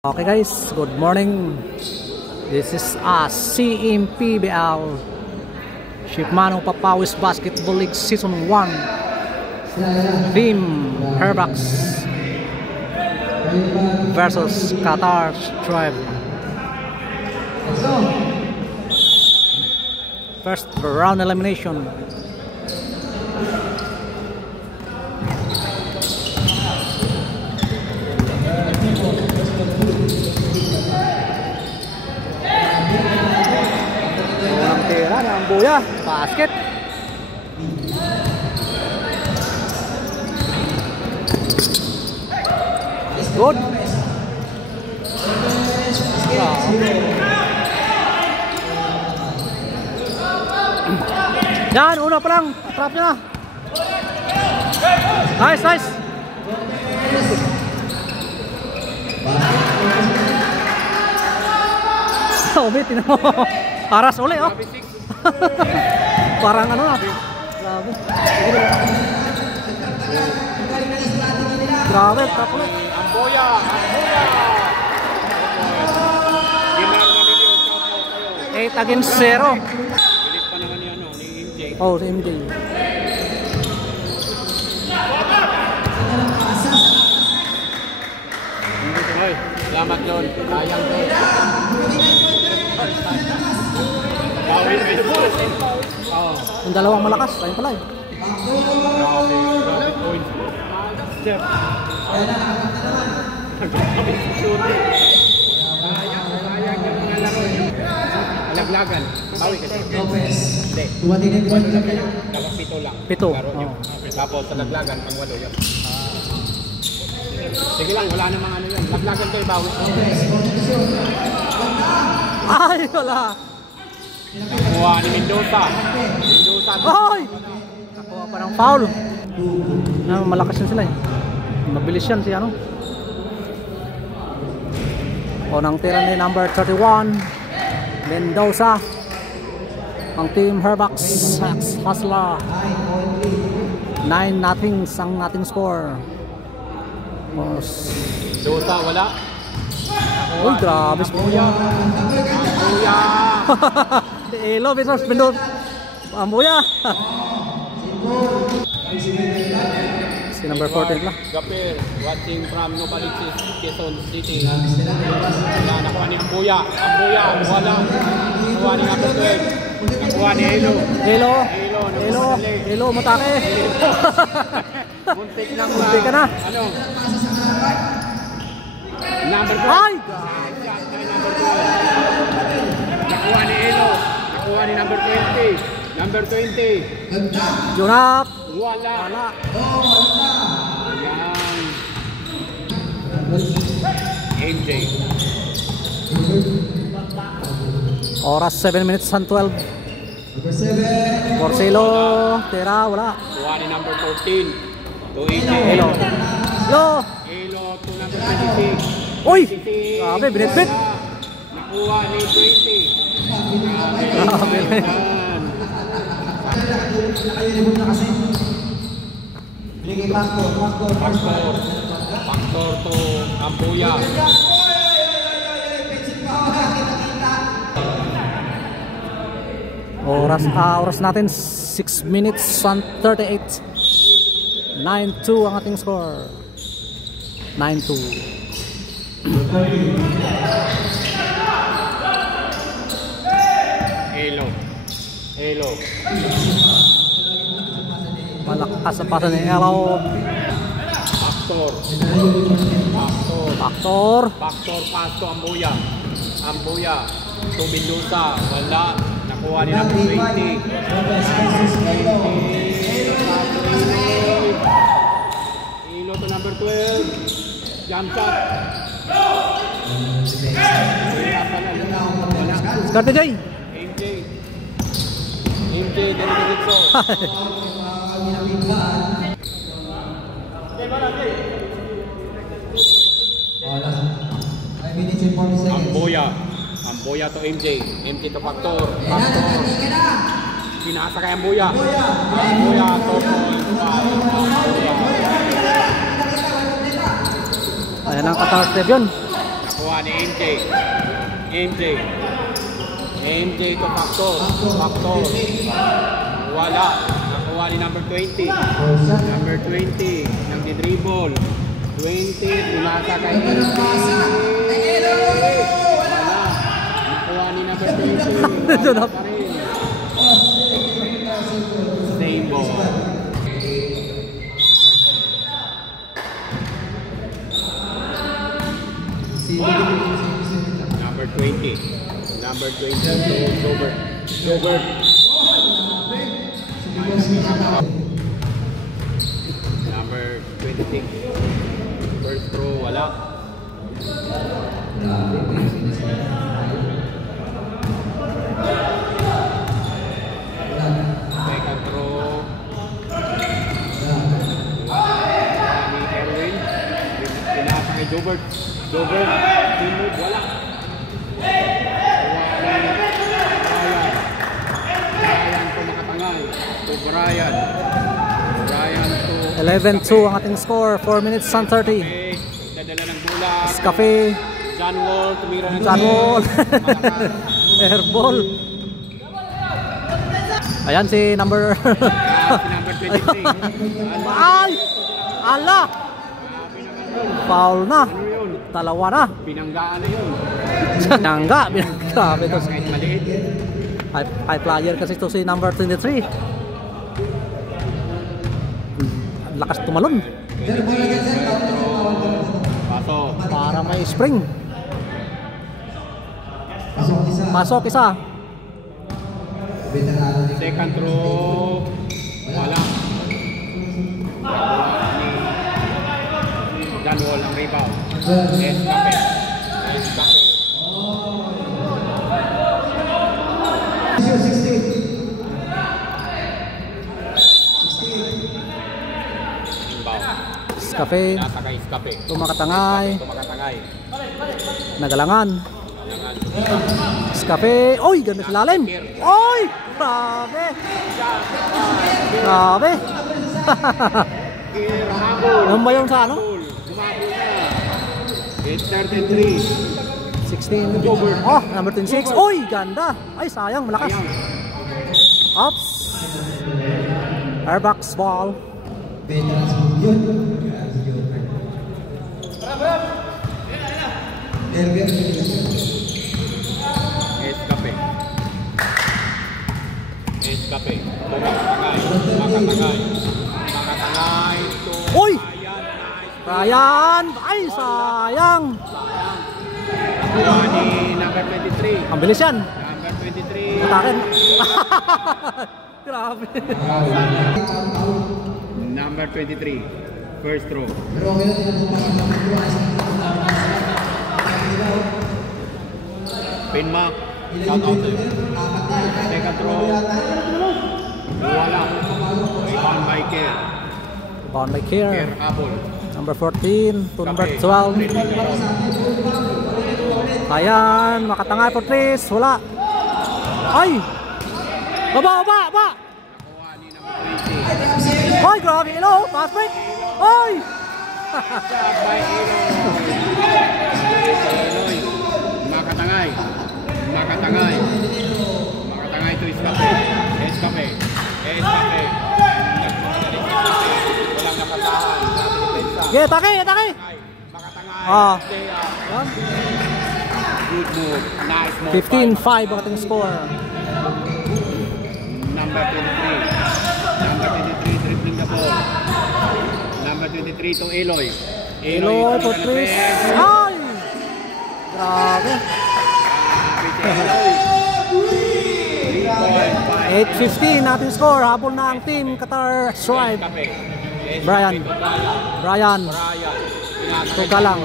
Okay guys, good morning. This is CMPBL Shipmano Papawis Basketball League Season 1 Team Herbucks versus Qatar Tribe. First round elimination. Buya, basket. Good. Yan, una pa lang. Trap niya. Nice, nice. Umitin mo. Aras uli, oh. Parang ano na. Grabe. Grabe, tap ulit. Amboya, Amboya. 8 against 0. Bilis pa naman yan, ni MJ. Oh, si MJ. Hoy, salamat John. Sayang John. Yung dalawang malakas, ayun pala eh. Grabe point. Step. Sayang yung mga laro nyo. Alaglagan. Bawi kasi. Hindi. Walo lang kayo. Dapat 7 lang. 7. Laro nyo. Tapos sa laglagan, pang 8 yun. Sige lang, wala namang ano yun. Laglagan kayo, bawi. Ay, wala. Nakuha ni Mendoza. Mendoza. Ay! Nakuha pa ng foul. Malakas yan sila eh. Mabilis yan si ano. O nang tira ni number 31 Mendoza. Ang team Herbucks Hustler 9-0 ang ating score. Mendoza wala. Uy, grabe si Kuya. Kuya. Elo, Visos, Mendoza. Amboya. Si number 14 lah. Gapir, watching from Novaliches, Quezon City. Wala, nakuha ni Amboya. Amboya, wala. Nakuha ni number 12. Nakuha ni Elo. Elo. Elo. Elo, matake. Muntik lang ba? Muntik ka na. Ano? Number 12. Ay! Nakuha ni Elo. Nakuha ni number 20. Number 20. Junap. Wala. Wala. Yan. MJ. Oras 7 minutes and 12. Porcelo. Tira, wala. Nakuha ni number 14. To AJ. Elo. Elo. Elo to number 26. Uy! Grabe, binitbit. Nakuha ni 20. Grabe. Factor to Amboya. Oras natin 6 minutes and 38. 9-2 ang ating score. 9-2. Elo. Elo. Malakas sa pasa ni Elo. Factor. Factor. Factor pass to Amboya. Amboya to Mendoza. Wala. Nakuha ni number 20. Elo to number 12. Jump shot. Skarte Jay. MJ. MJ diretso. Amboya. Amboya to MJ. MJ to Factor. Factor. Pinasa kay Amboya. Amboya to Ayan ang Qatar Tribe yun. Nakuha ni MJ. MJ to Factor. Wala. Nakuha ni number 20. Number 20. Nagdi-dribble. 20. Pinasa kay MJ. Wala. Nakuha ni number 20. Wala pa rin. Same ball. Number 20. Number 20 to Gobert. Number 26. First throw, wala. Second throw. Ni Erwin. Pinasa kay Gobert. Team move, wala. Brian to 11-2 ang ating score. 4 minutes and 30. dadala ng bola. Cafe. John Wall, tumira ng John Wall. Airball. Ayan si number number 23. Ay! Ala! Foul na. Ano yun? Dalawa na. Binanggaan na yun. Binangga. Grabe to. Kahit maliit. High player kasi to si number 23. Ang lakas tumalon. Paso. Para may spring. Pasok isa. Second throw. Wala. John Wall ang rebound. Escape. Cafe. Nasakay Escape. Tumakatangay. Nagalangan. Cafe. Oy, ganda sa lalim. Oy! Grabe. Grabe. Ano ba yung sa ano? It's 33. 16. Oh, number 26. Oy, ganda. Ay, sayang, malakas. Ops. Airbox ball. Escape. Makatangay to Oy! Ryan! Ay, sayang! Kuha ni number 23. Ang bilis yan. Number 23. Atakin. Grabe. Number 23. First throw. Pin mark. Shout out sa'yo. Second throw. Wala. Rebound by Kerr. Bound by Kerr. Kerr Apple. Number 14 to number 12. Ayan, makatangay po Tris. Wala. Ay! Baba! Nakuha ni number 20. Ay, grabe. Hello, fast break. Ay! Shot by Eloy. Makatangay to Escape. Walang napasahan. Yeah, atake. Makatangay. Ah. Good move. Nice move. 15-5 ang ating score. Number 23. Number 23 dribbling the ball. Number 23 to Eloy. Eloy po Tris. Ay! Grabe. 8-15 natin score. Habol na ang team Qatar Strive. Brian. Tuga lang.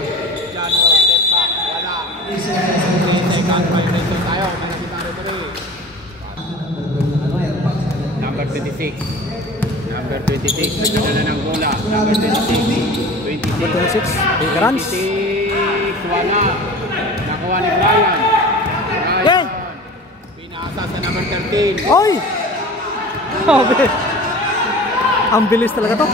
Number 26. Number 26. Nagdala ng bola. Number 26. Number 26. Big runs. 26. Wala. Nakuha ni Brian. Okay. Pinasa sa number 13. Oy! Grabe. Ang bilis talaga to.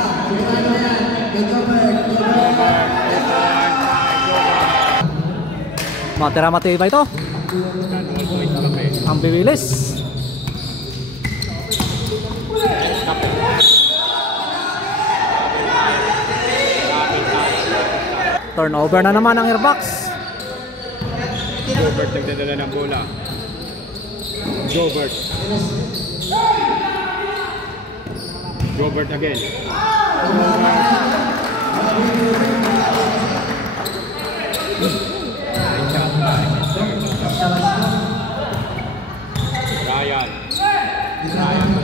Matira matibay ito. Manual to Escape. Ang bibilis. Escape. Turnover na naman ang airbox. Jobert nagdadala ng bola. Jobert. Jobert again. Ryan. Ryan to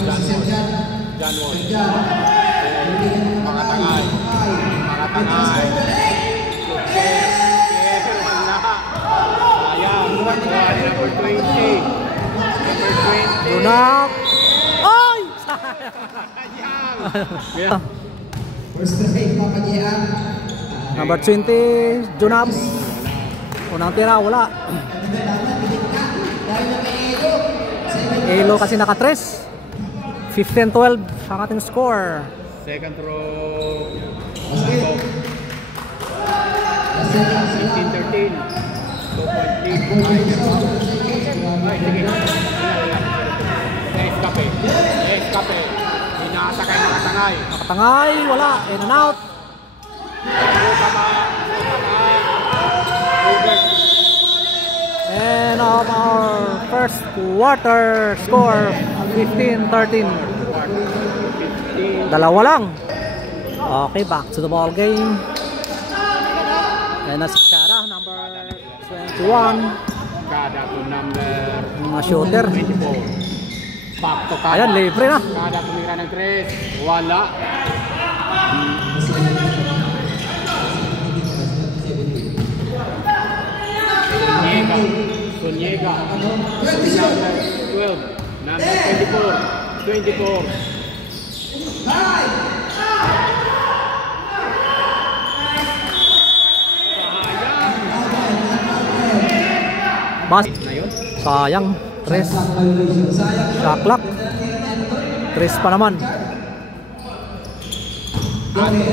John Wall. Mga tangay. Mga tangay. Number 20. Number 20. Lunak. Ay! Yeah. Number 20, Junab. Unang tira, wala. Elo kasi naka-tres. 15-12 ang ating score. Second row. 15-13. 2.3. Ay, sige. Escape. Escape. Inaasakay mga tangay. Nakatangay, wala. In and out. And of our first quarter score, 15-13. Dalawa lang. Okay, back to the ball game. And that's Kada, number 21. Kada to number Mga shooter. 24. Back to Kada. Ayan, libre na. Kada tumira ng 3. Wala. Suniega. Number 12. Number 24. 24. Bas. Na yun? Sayang. 3. Shot clock. 3 pa naman. Andrew.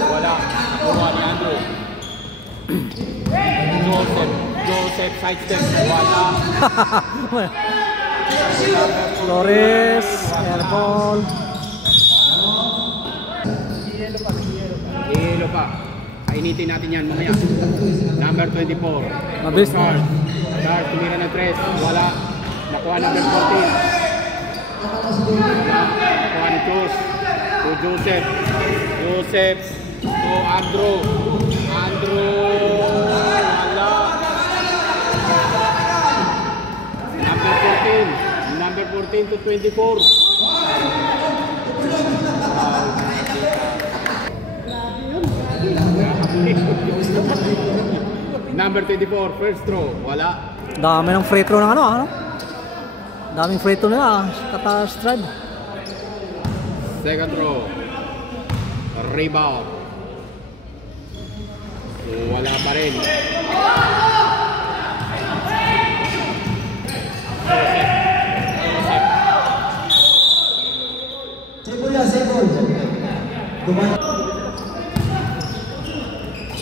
Wala. Nakuha ni Andrew. Joseph sidestep. Wala. Flores. Airball. Hilo pa. Kainitin natin yan mamaya. Number 24. Mabilis. Charles. Charles, tumira ng 3. Wala. Nakuha number 14. Wala. Nakuha ni Chus. To Joseph. Joseph. To Andrew. Andrew. Wala. Number 14. Number 14 to 24. Number 24, first throw. Wala. Dami ng free throw ng ano. Daming free throw nila. Kata Strad. Second throw. Rebound. So, wala pa rin.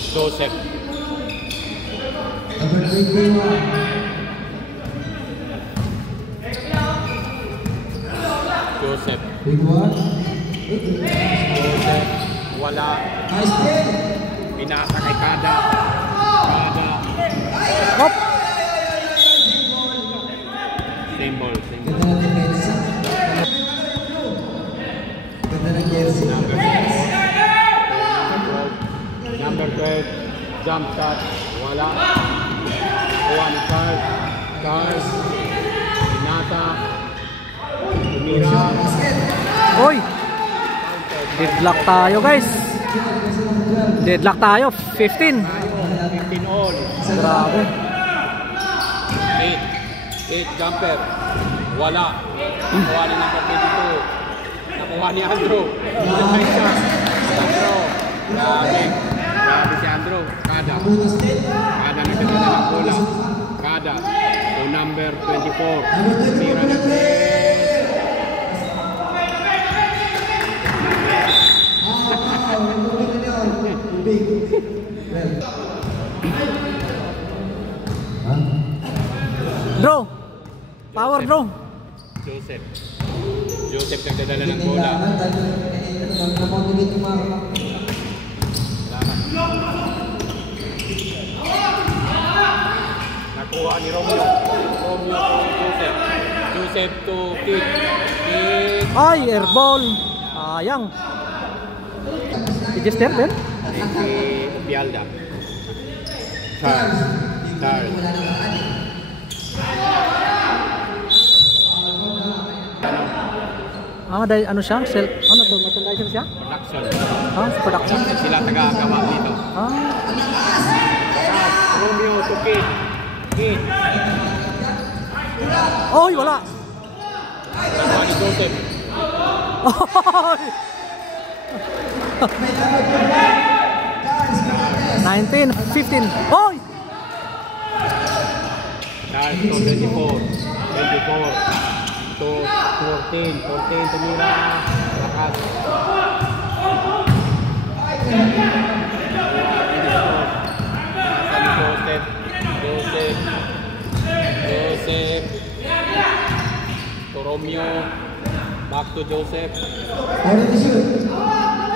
Joseph. Joseph. Joseph. Wala. Pinasa kay Kada. Kada. Hop! Symbol. Number 12. Jump shot. Wala. One card. Card. Pinata. Tumira. Oy! Deadlock tayo, guys. Deadlock tayo. 15. 15 all. Grabe. 8 jumper. Wala. Nakuha ni number 22. Nakuha ni Andrew. Andrew. Grabe. Grabe si Andrew. Kada. Kada nagdadala ng bola. Kada. So number 24. Mira na Draw. Power draw. Joseph. Joseph nagdadala ng bola. Nakuha ni Romeo. Romeo to Joseph. Joseph to Kid. Kid. Ay, airball. Sayang. Register din? Si Pialda. Charles. Dahil ano siya? Ano to? Merchandiser siya? Production. Production. Sila taga-gawa dito. Romeo to Kid. Kid. Oy, wala. Nakuha ni Joseph. 19-15. Oy! Charles to 24. 24. To 14. 14 tumira. Lakas. Joseph. To Romeo. Back to Joseph.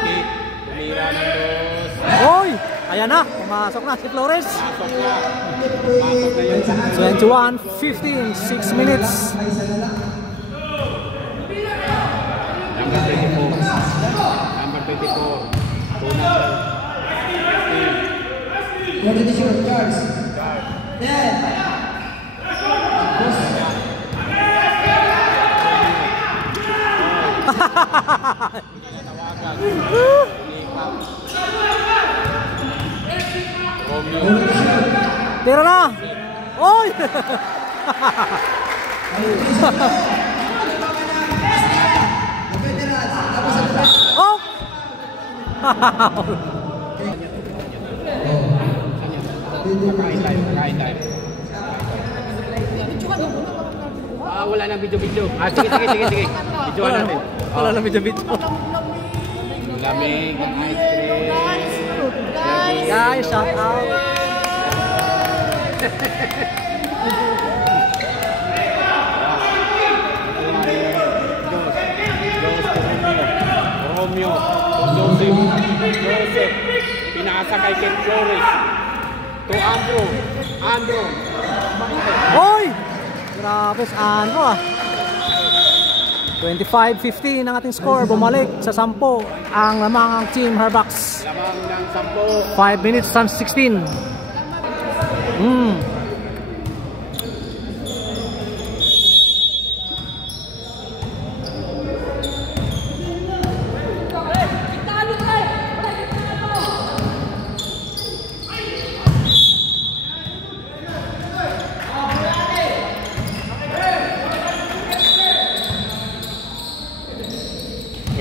Kick. Tumira ng dos. Oy! Ayan na. Pumasok na si Flores. Pasok na yun. 21-15. 6 minutes. Number 24. Number 24. To number 15. Tira na. Oy! Oh! Kain tayo. Wala nang video-video. Sige. Videoan natin. Wala na video. Lamig, ice cream. Guys, shout out. Romeo, Joseph, pinasa kay Ken Flores. To Andrew. Oy! Grabe si Andrew 25-15 ang ating score. Bumalik sa 10 ang lamang Team Harbucks. Lamang ng 10. 5 minutes and 16.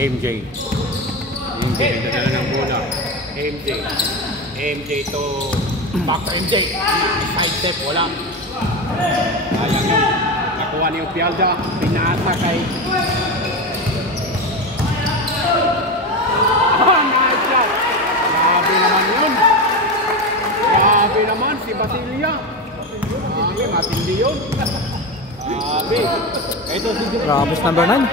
MJ nagdadala ng bola. MJ to back to MJ. Side step, wala. Sayang yun. Nakuha niyo Pialda. Pinasa kay nice shot. Grabe naman yun. Grabe naman si Basilia. Grabe, matindi yun. Grabe. Ito si Grabe si number 9.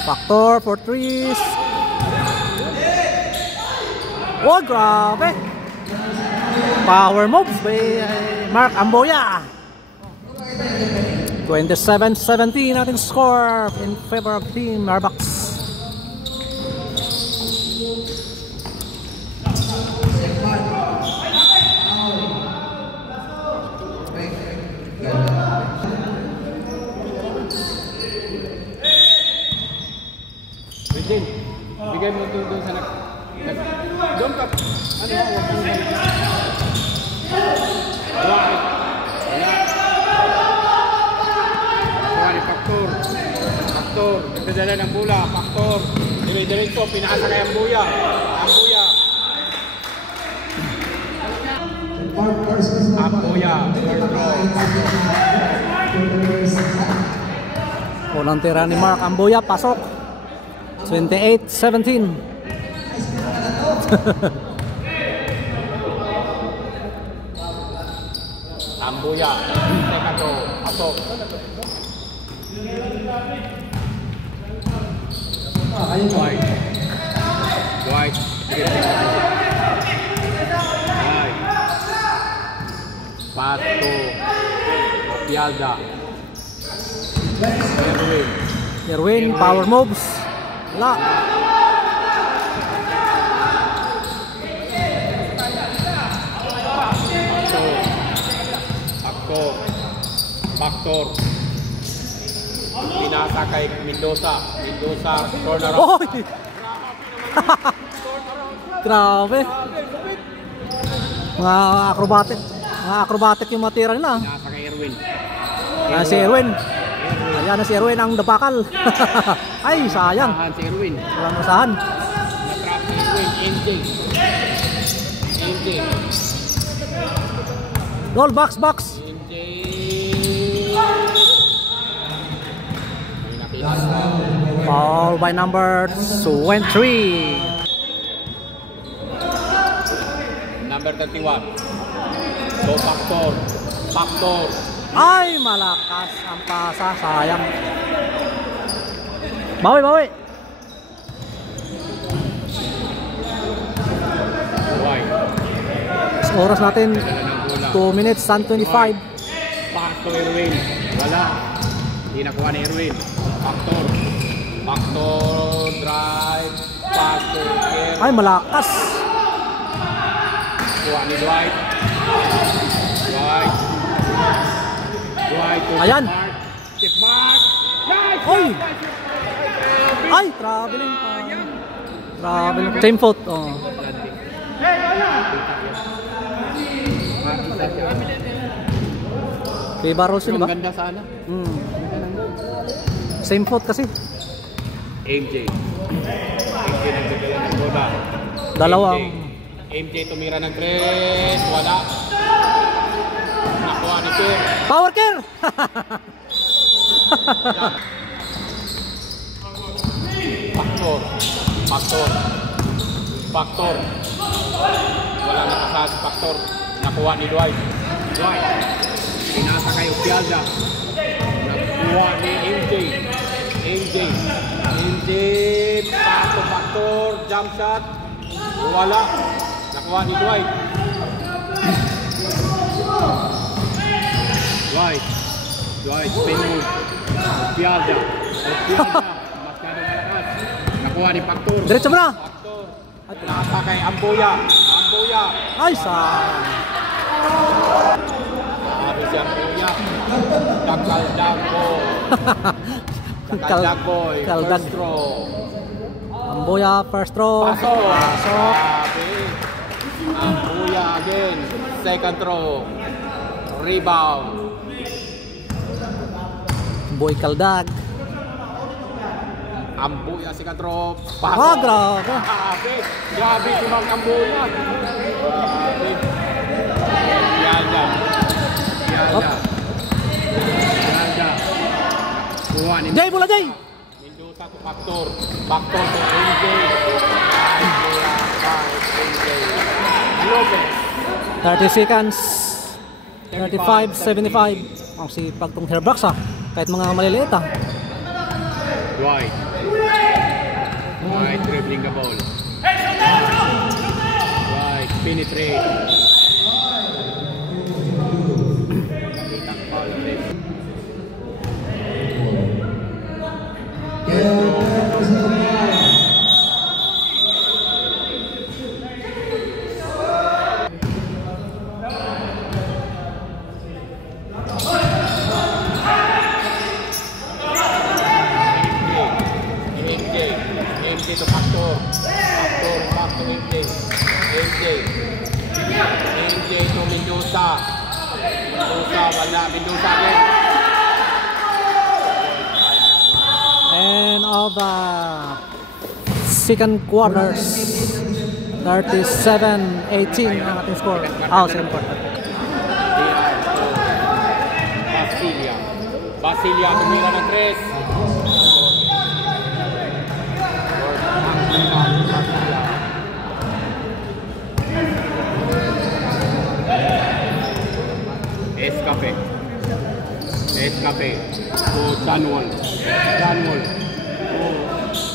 Factor for threes. Oh, grabe. Power moves by Mark Amboya. 27-17 ating score in favor of Team Harbucks. Bigay mo doon sa doon ka. Ano ba? Huwag mo wala. Kuha ni Factor. Nagdadala ng bola. Factor. Dire-diretso. Pinasa kay Amboya. Unang tira ni Mark Amboya. Pasok. 28-17. Ambuya, second row, pasok. Dwight. Dwight. Pass to Pialda. Erwin, power moves. Wala. Backdoor. Pinasa kay Mendoza. Mendoza, corner up. Oy! Grabe. Mga acrobatic yung matira nila. Pinasa kay Erwin. Ayan si Erwin. Ayan na si Erwin ang dabakal. Ay, sayang. Nasahan si Erwin. Walang masahan. Natrap si Erwin. MJ. Roll, box. MJ. May nakita. Foul by number 23. Number 31. So, backdoor. Ay, malakas ang pasa. Sayang. Bawi. Dwight. Oras natin 2 minutes and 25. Pass to Erwin. Wala. Hindi nakuha ni Erwin. Backdoor drive. Pass to Erwin. Ay, malakas. Kuha ni Dwight to Ayan. Chip Mark. Nice! Oy! Ay, traveling. Same foot. Oh. Kay Barros yun, Ang ba? ganda sana. Same foot kasi. MJ nagbigay ng bola. Dalawang. MJ tumira ng 3. Wala. Nakuha ni Pierre. Power care! Backdoor. Wala nakasas. Backdoor. Nakuha ni Dwight. Pinasa kay Pialda. Nakuha ni MJ. Paso backdoor. Jump shot. Wala. Nakuha ni Dwight. Spin move. Pialda. Masyado malakas. Nakuha ni Backdoor. Diretso mo na. Pinasa kay Ambuya. Ay, sayang. Sabi si Ambuya. Dakal-dakboy. Kaldag. First throw. Ambuya, first throw. Pasok. Pasok. Ambuya again. Second throw. Rebound. Boy Kaldag. Ambuya second throw. Ah, grabe. Grabe si Mang Ambuya. Grabe. Pialda. Kuha ni Jay, bola Jay. Mendoza to Backdoor to MJ. 30 seconds. 35-75. Ang sipag tong Hairbox ah. Kahit mga maliliit ah. Dwight dribbling the ball. Dwight penetrate. MJ to Backdoor. Back to MJ to Mendoza. Wala. Mendoza again. And of second quarters. 37-18 ang ating score. Second quarter. Basilia tumira ng 3.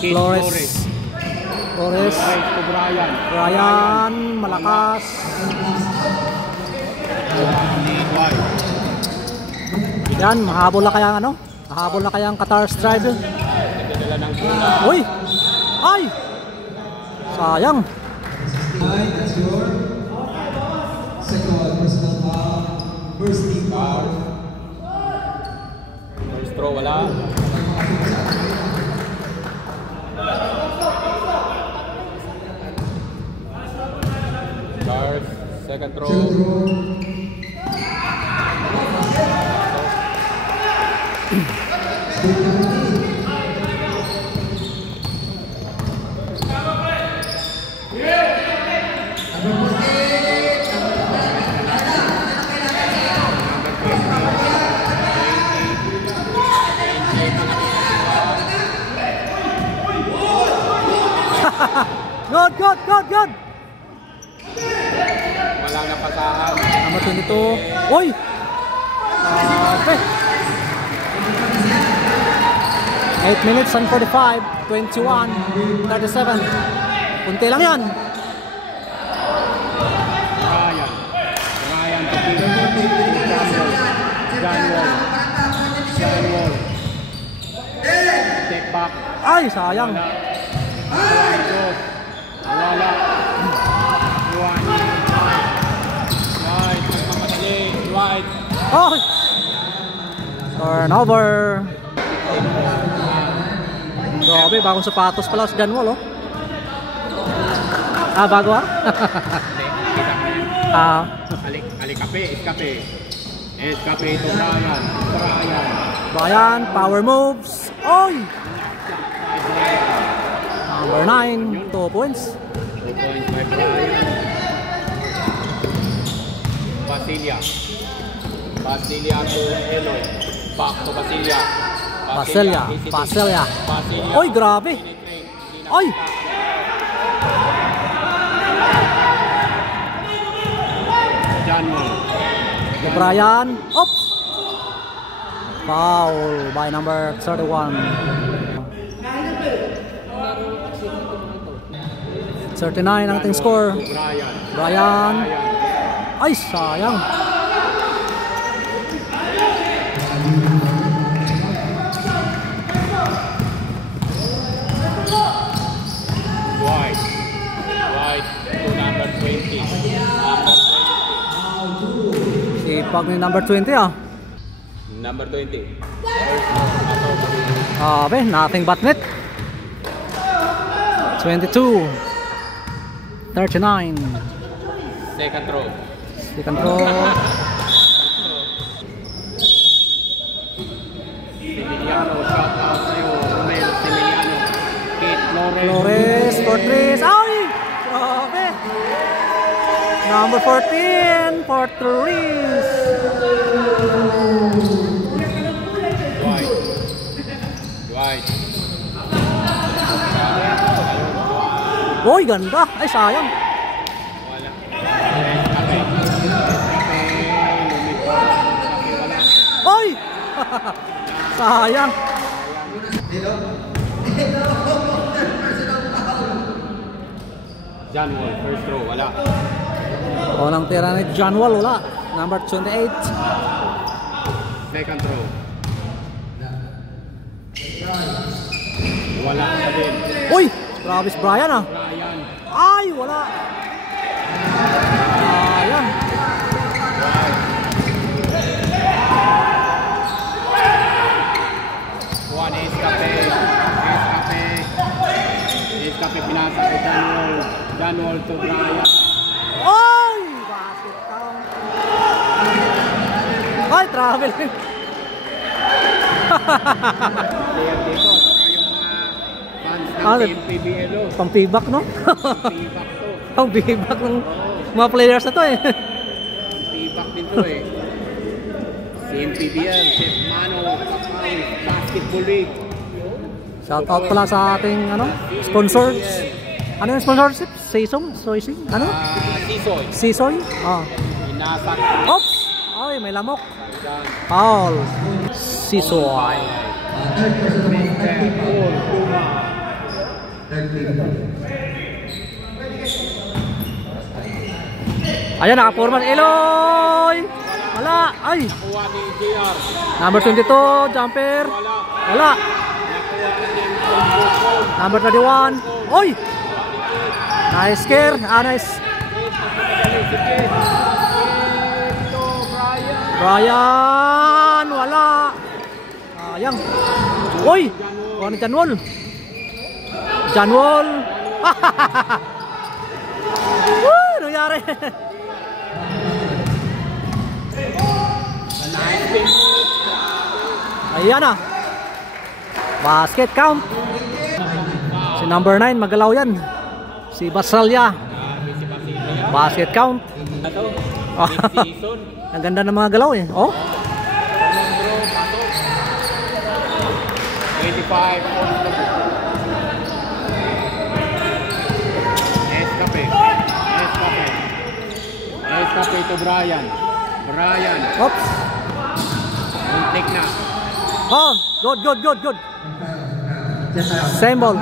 Keith Flores. Flores to Brian. Brian, malakas. White. Yan, mahabol na kaya ano? Mahabol na kaya ang Qatar Strider. Nagdadala ng bola. Uy! Ay! Sayang. That's your second personal foul. First team foul. First throw, wala. Charles, second throw. Good. Walang napasahan. Number 22. Uy! Okay. 8 minutes and 45. 21. 37. Kunti lang yan. Brian to Peter. John Wall. Take back. Ay, sayang. Wala. White, magmamadali. White. Oh! Turnover. Grabe, bagong sapatos pala si John Wall, oh. Bago ah? Escape ito Brian. Brian, power moves. Oy! Number 9, 2 points. 2 points by Brian. Basilia to Eloy. Back to Basilia. Oy, grabe. Oy! John Wall. Brian. Oops! Foul by number 31. 39 ang ating score. Brian. Ay, sayang. White to number 20. Sipag ni number 20 ah. Number 20. Nothing but net. 22. 39. Second throw. Similiano, shout out sa'yo. Romel Similiano. Keith Flores for 3. Ay! Grabe! Number 14 for 3. White. Uy, ganda! Ay, sayang! Wala. Uy! Sayang! John Wall, first throw, wala. Unang tira ni John Wall, wala. Number 28. Second throw. Wala ka din. Uy! Grabe si Brian ah. Brian. Ay, wala. Sayang. One escape pinasa kay John Wall to Brian. Ay! Basket down. Ay, traveling. Player dito, saka yung mga fans ng PBL. Pang-feedback, no? Feedback to. Pang-feedback ng mga players na to eh. Feedback din to eh. CMPBL, Chef Mano, Kakao, Basketball League. Shout out pala sa ating sponsors. Ano yung sponsorship? Season? Soysing? Ano? Sisoy. Sisoy? Inasak. Oops! Ay, may lamok. Foul. Sisoy. Ayan, nakaporma si Eloy. Wala. Ay. Nakuha ni JR. Number 22, jumper. Wala. Wala. Nakuha ni Bukol. Number 31. Oy. Nice scare. Nice. Ito, Brian. Brian. Wala. Sayang. Oy. Kuha ni Janwol. Janwol. Woo! Nangyari. Ayan na. Basket count. Si number 9 magalaw yan. Si Basalya. Basket count. Ang ganda ng mga galaw eh. Oh. 25. Escape to Brian. Brian. Oops. Take na. Oh, good. Same ball.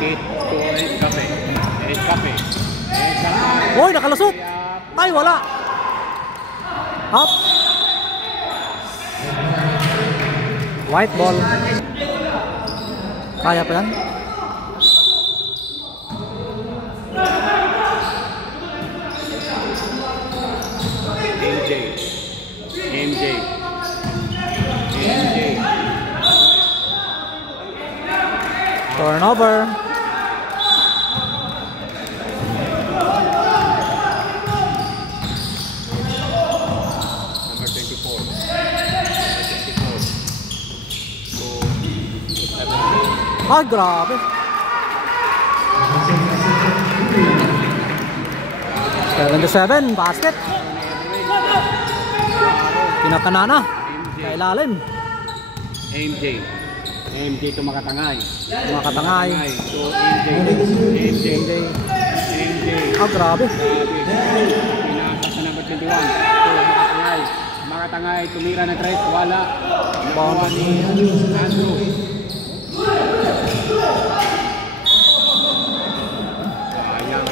Kit to Escape. Escape. Oy, nakalusot. Ay, wala. Up. White ball. Kaya pa yan. MJ. Turnover. Number 24. Ay, grabe. 77, basket. Kinakanana. Kailalim. MJ to Makatangay. Makatangay. So MJ. Ah, grabe. Pinasa sa number 21. So Makatangay tumira ng tres. Wala. Nakuha ni Andrew. Sayang.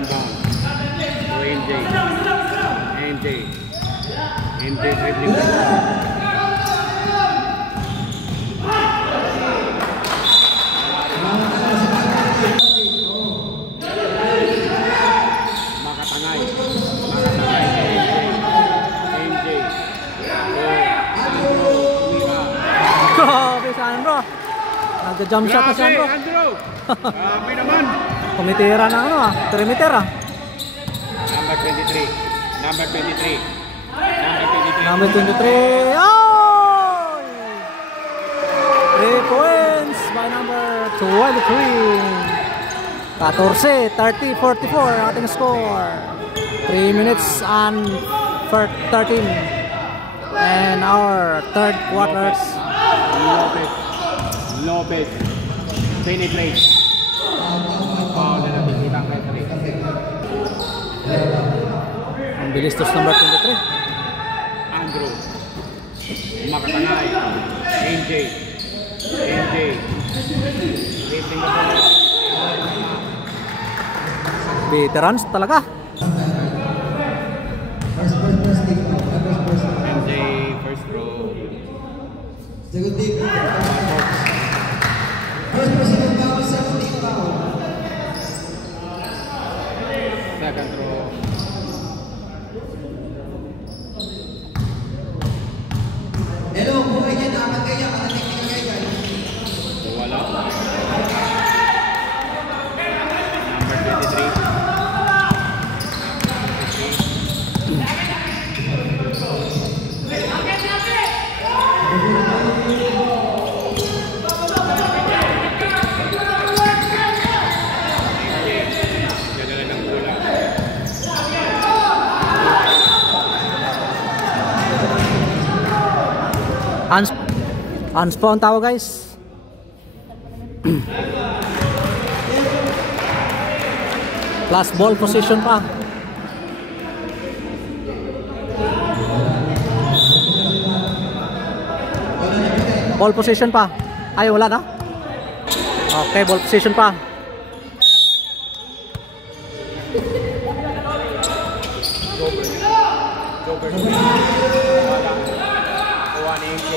Inbound. So MJ dribbling. Makatangay. MJ. Grabe, Sandro. Nagja-jump shot na si Sandro. Andrew. Grabe naman. Kumitira na ano ah. Perimeter ah. Number 23. Number 23. Oh! 3 points by number 23. 14-30-44 ating score. 3 minutes and 13. And our third quarters. Lopez. Penetrate. Foul na natin kitang referee. Ang bilis to number 23. Andrew. Makatangay. MJ. Hitting the ball. Veterans talaga. MJ first throw. Second team. First person foul, second team foul. Second throw. Hello, buhay niya dapat kaya matatik ni kagay. Wala. Number 23. Unspawn tawag guys. Plus ball position pa. Wala na Ball position pa. Ay, wala na. Okay, ball position pa. Joker. Kuha ni MJ.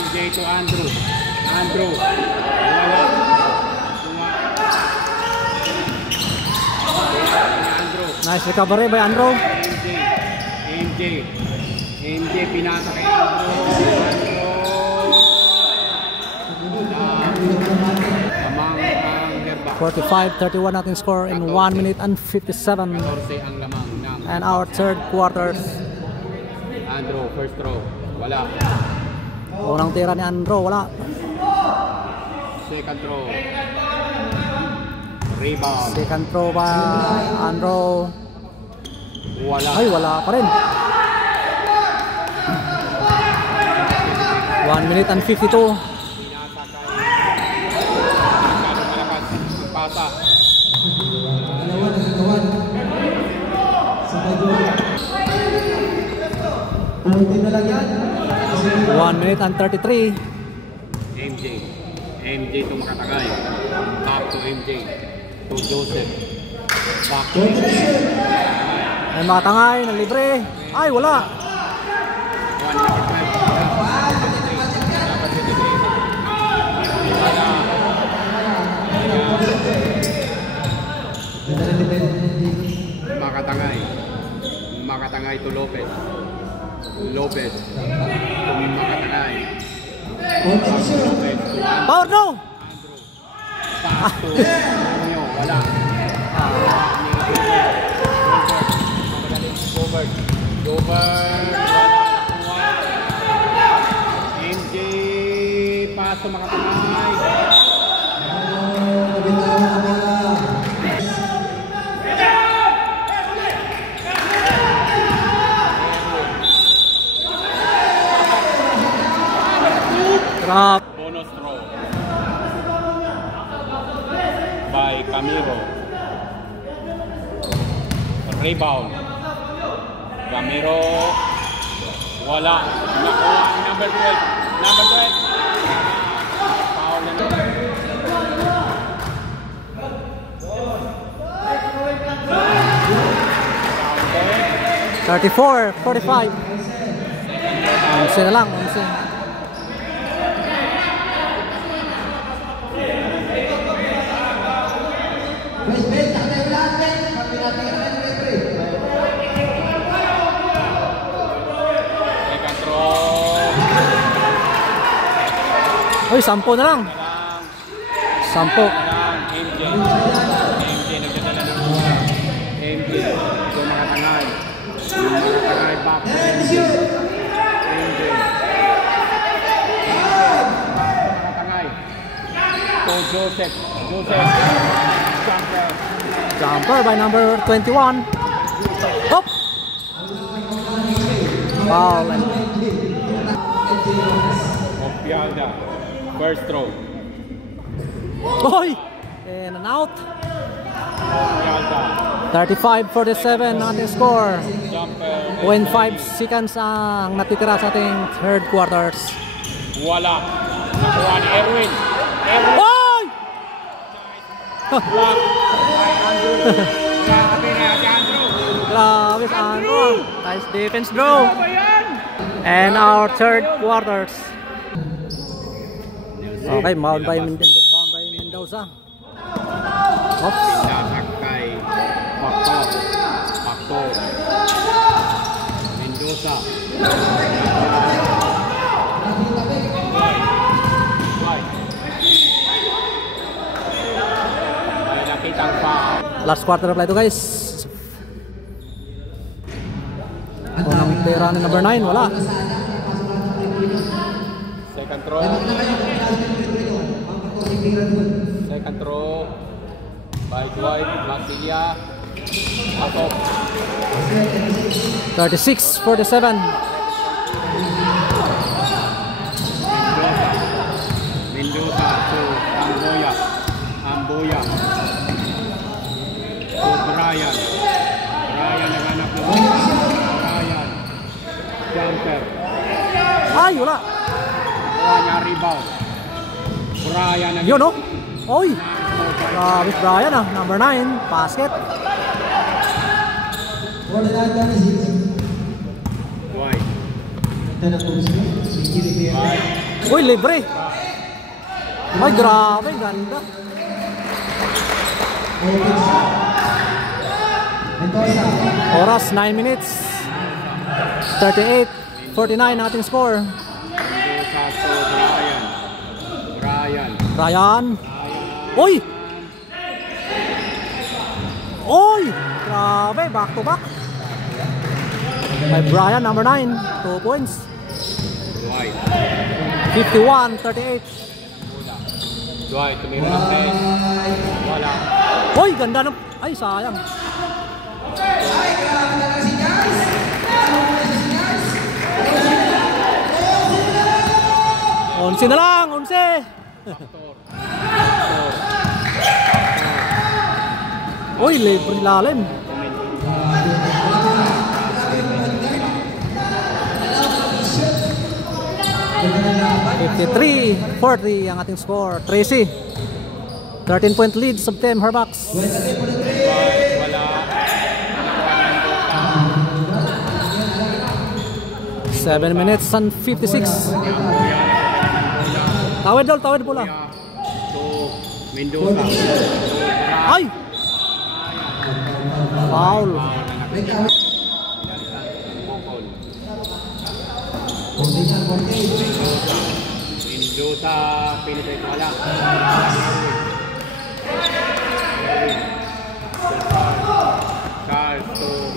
MJ to Andrew. Andrew. Wala. Nice recovery by Andrew. MJ pinasa kay Andrew. Amang ang herba. 45-31 natin score in 1 minute and 57. 14 ang lamang ng And our third quarters. Andrew, first throw. Wala. Unang tira ni Andrew, wala. Second throw. Rebound. Second throw by Andrew. Wala. Ay, wala pa rin. 1 minute and 52. Pinasa kay masyadong malakas ang pasa. Pumunti na lang yan. 1 minute and 33. MJ to makatagay. Back to MJ. To Joseph. Back to MJ. Ay, makatangay na libre. Ay, wala. Makatangay to Lopez to Makatangay. Power no! Pass to Romeo. Wala. Gobert. MJ pass to Makatangay. Drop. Bonus throw by Camilo. Rebound. Camilo. Wala. Nakuha ang number 12. Number 12. Foul na naman. $34, 45. 11 na lang, 11. Second throw. Uy, 10 na lang. 10. MJ nagdadala ng bola. MJ ito Makatangay. Makatangay back to MJ. Makatangay to Joseph. Jumper by number 21. Hop! Foul. Opialda. First throw. Hoy! In and out. Opialda. 35-47 ang ating score. Jumper. When 5 seconds ang natitira sa ating third quarters. Wala. Nakuha ni Erwin. Hoy! Block by Andrew. Grabe na si Andrew. Grabe si Andrew. Nice defense, bro. And our third quarters. Okay, bound by Mendoza. Oops. Pinasak kay Pakto. Mendoza. May nakitang pa. Last quarter play to, guys. Unang tira ni number 9, wala. Second throw. Second throw by Dwight Masilia. Pasok. 36-47. Mendoza to Amboya. To Brian. Brian naghanap ng Brian. Jumper. Ay, wala. Nakuha niya rebound. Brian ang Yun, oh. Oy. Grabe, Brian, ah. Number 9. Basket. Dwight. Uy, libre. Ay, grabe. Ganda. Oras, 9 minutes. 38-49 ang ating score. Mendoza to Brian. Brian. Ryan. Uy! Uy! Grabe, back to back. By Brian, number 9. 2 points. Dwight. 51-38. Dwight, tumira ng 10. Wala. Uy, ganda ng... Ay, sayang. Onse na lang, onse. Uy, libre lalim. 53-40 ang ating score. Tracy. 13-point lead sa Team Herbucks. Wala. 7 minutes and 56. Tawid daw, tawid pula. To Mendoza. Ay! Foul. Mendoza, Philippines, wala. Charles to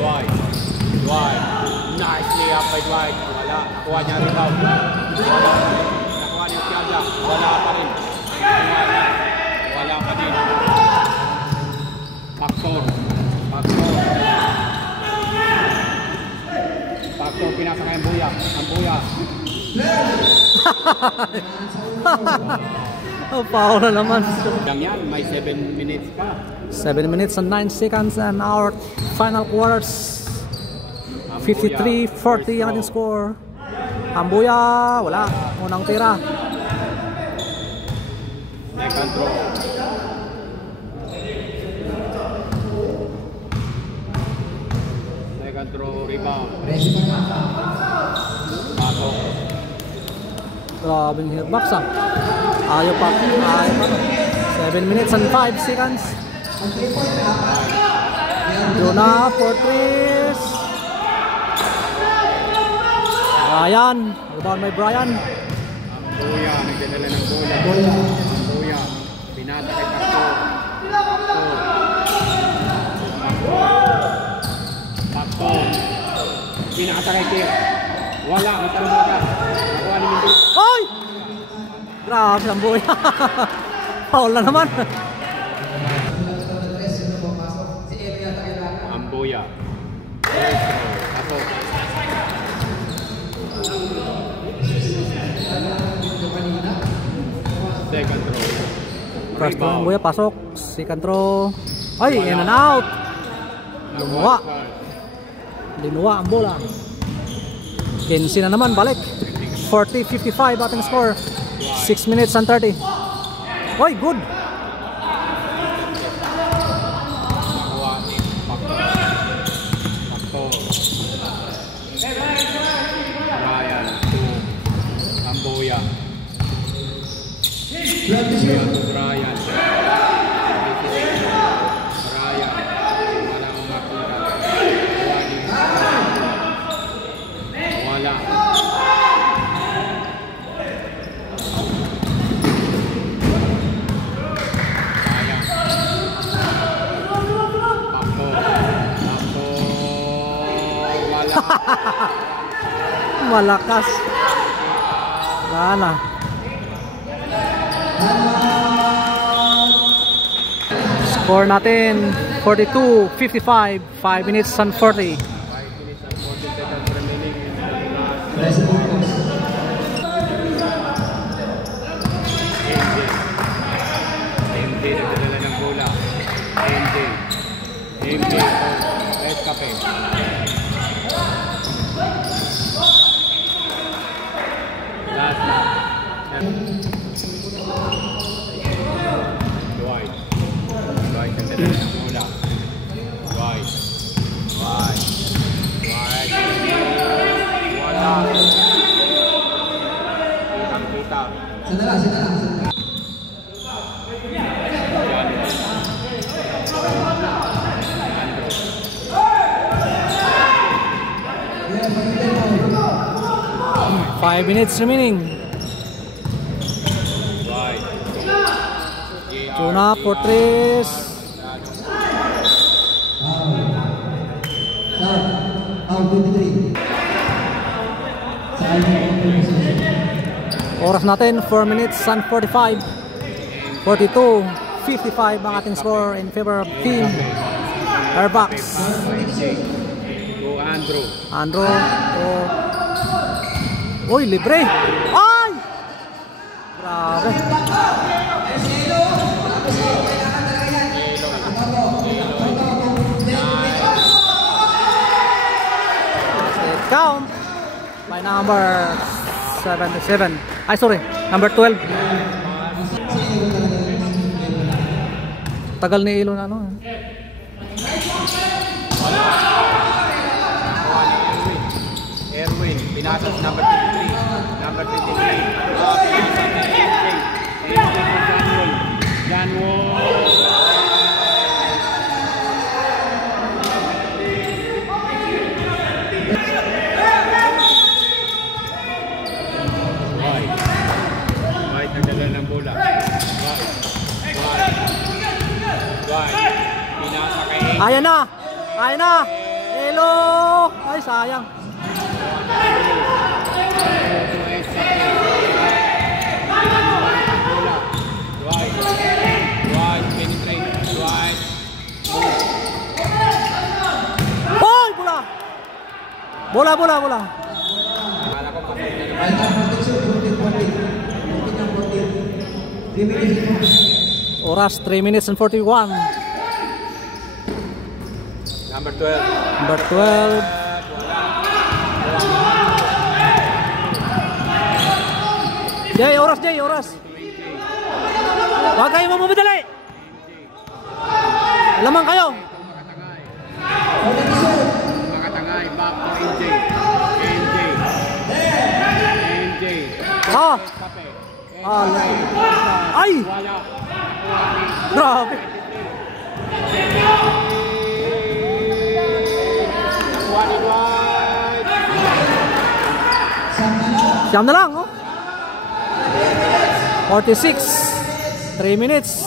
Dwight. Dwight. Nicely up by Dwight. Wala. Nakuha niya rebound. Wala. Nakuha niya Tiaga. Wala pa rin. Wala pa din. Factor. Factor. Factor, pinasa kay Ambuya. Ambuya. Oh, foul na naman. Lang yan, may 7 minutes pa. 7 minutes and 9 seconds and our final quarters. 53-40 ang ating score. Ambuya, wala. Unang tira. Second throw. Second throw, rebound. Pasok. Grabing hitbox, ah. Ayaw pa. Ayaw pa. 7 minutes and 5 seconds. Jonah for threes. Brian. Rebound by Brian. Ambuya, nagdadala ng bola. Ambuya, pinata kay Pastor. Pinata kay Kir. Wala, matarong ka. Nakuha ni Mendoza. Ay! Grabe ang buhay. Foul na naman. Ambuya. Pasok. Second throw. First throw, Ambuya, pasok. Second throw. Ay, in and out. Lumuwa. Linuwa ang bola. 15 na naman, balik. 40-55 ating score. 6 minutes and 30. Oy, good. Nakuha ni Factor. Ryan to Ambuya. Ambuya to Brian. Brian. Wala akong makita. Wala. Malakas. Sana. Score natin 42-55, 5 minutes and 40. 5 minutes and 40 seconds remaining in the MJ nagdadala ng bola. MJ Red Cafe. 5 minutes remaining. Right. Tuna for tres. Out 23. Oras natin 4 minutes and 45. 42-55 ang ating score in favor of Team Airbox. To Andrew. Andrew. Uy, libre. Ay! Grabe. Count by number 77. Ay, sorry. Number 12. Tagal ni Ilo na ano. Erwin, pinasa sa number 23. Number 23. Pinasa ni Janwol. White nagdala ng bola. White. Pinasa kay Ayan na! Ayan na! Ilo! Ay, sayang. Hoy! Bola! Bola, bola, bola. Oras 3 minutes and 41. Number 12. Number 12. Jay, oras, Jay, oras. Huwag kayo mamadali. Lamang kayo. Makatangay, back to NJ. NJ. Ah. Ah, ay! Wala. Grabe. Siyam na lang, oh. 46. 3 minutes.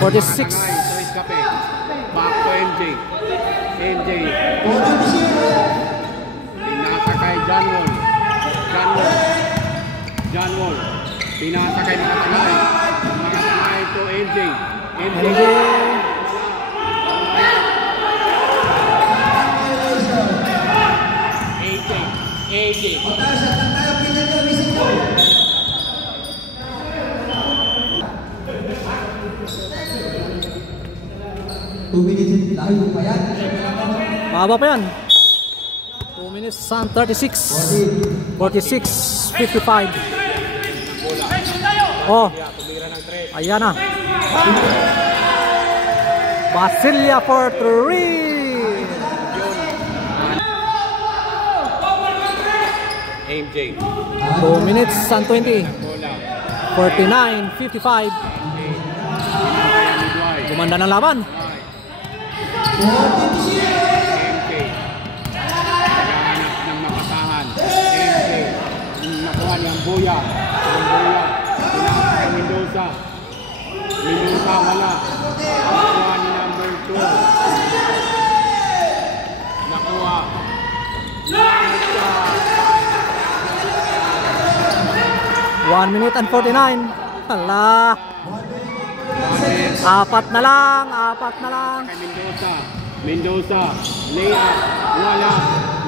46. Back to NJ. NJ. Pinasa kay Janwol. Janwol. Pinasa kay Makatangay. Makatangay to NJ. NJ. AJ. Mahaba pa yan. 2 minutes and 36. 46-55. Oh. Ayan na. Basilia for 3. MJ. 2 minutes and 20. 49-55. Gumanda ng laban. MJ. Naghahanap ng mapasahan. MJ. Nakuha niyang Buya. Pinasa kay Mendoza. Mendoza wala. Nakuha ni number 2. Nakuha. 1 minute and 49. Hala. Apat na lang. Kay Mendoza. Layup. Wala.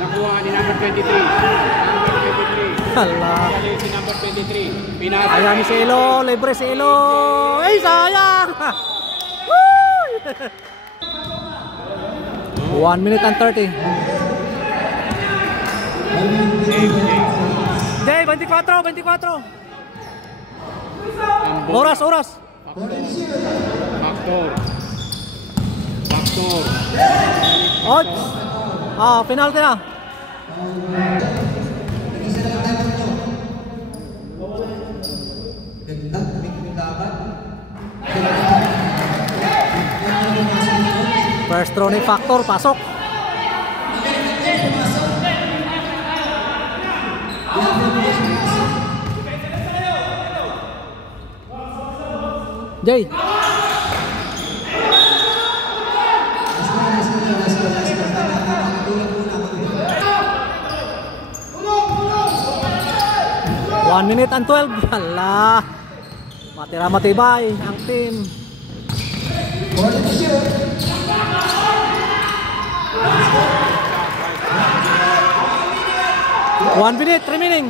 Nakuha ni number 23. Number 23. Hala. Si number 23. Pinasa. Ayan si Elo. Libre si Elo. Ay, sayang. 1 minute and 30. Jay, 24. Oras. Backdoor. Odds. Ah, penalty na. First throw ni Factor, pasok. Jay. Let's go. 1 minute and 12. Hala. Matira matibay ang team. 1 minute remaining.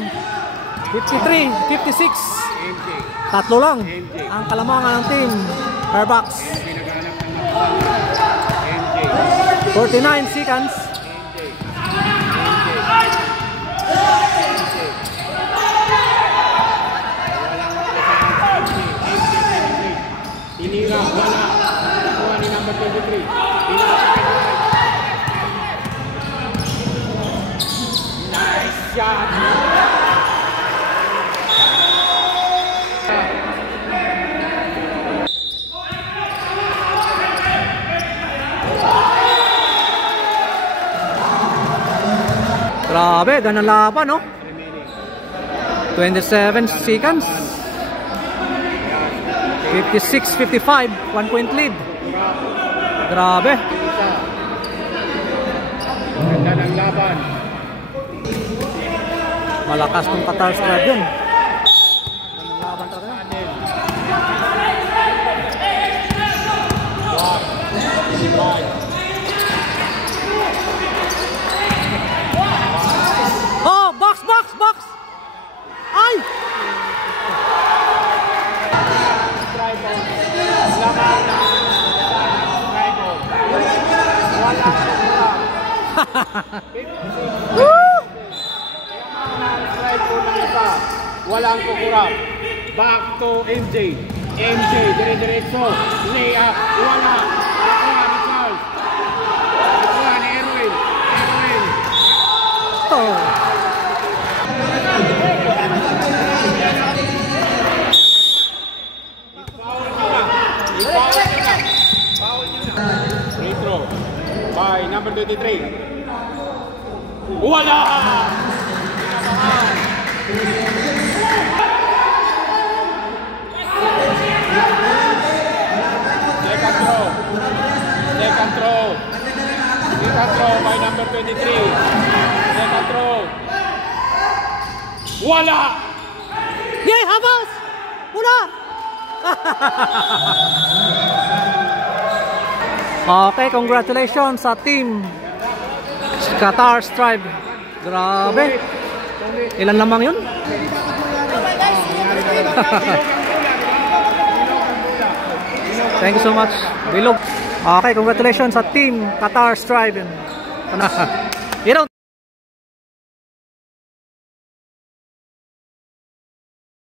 53, 56. Tatlo lang ang kalamangan ng team. Airbox. 49 seconds. Tinira, wala. Kuha ni number 23. Nice shot. Grabe, ganun laban, no? 27 seconds. 56-55, 1 point lead. Grabe. Ganda ng laban. Malakas ng Qatar Stride yun. Ganun laban talaga. Oh, box! Ay! Walang kukurap. Back to MJ. MJ, dire-diretso. Layup. Wala. Nakuha ni Charles. Nakuha ni Erwin. Oh. Free throw by number 23. Wala! Second throw by number 23. Second throw. Wala! Yay, habas! Wala! Okay, congratulations sa team Qatar Stride. Grabe. Ilan lamang yun? Thank you so much. Bilog. Okay, congratulations sa team Qatar Stride.